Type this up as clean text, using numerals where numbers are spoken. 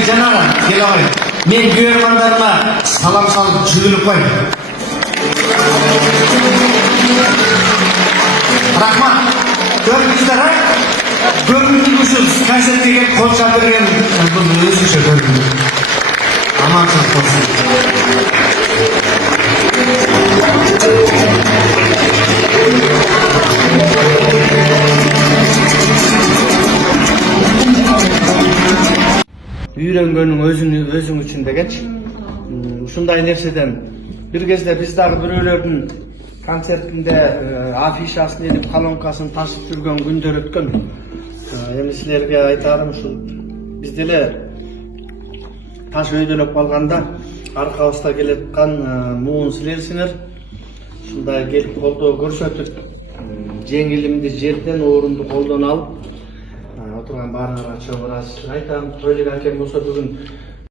Mayli janaga kela qo'y. Men görmanlarga salom salib жүгүнүп qo'y. Rahmat. Ko'rdingizlar, ko'rdingizmi shu kasetga qo'l chaqirgan buni o'zingizcha ko'rdingiz. Amansiz bo'lsin. Үйренгенің өзің үшін дегенші. Ушундай нерседен bir кезде biz дагы бирөөлөрдүн концертинде афишасын элип колонкасын ташып жүргөн күндөр өткөн. Эми силерге айтарым ушул биз деле таш өйдөлөп калганда аркабызда келаткан муун силерсиңер. Ушундай келип колдоо көрсөтүп, жеңилимди жерден орунду колдон алып, отырган баарыңарга чоң ыраазычылык айтам. Тойлик акем болсо бүгүн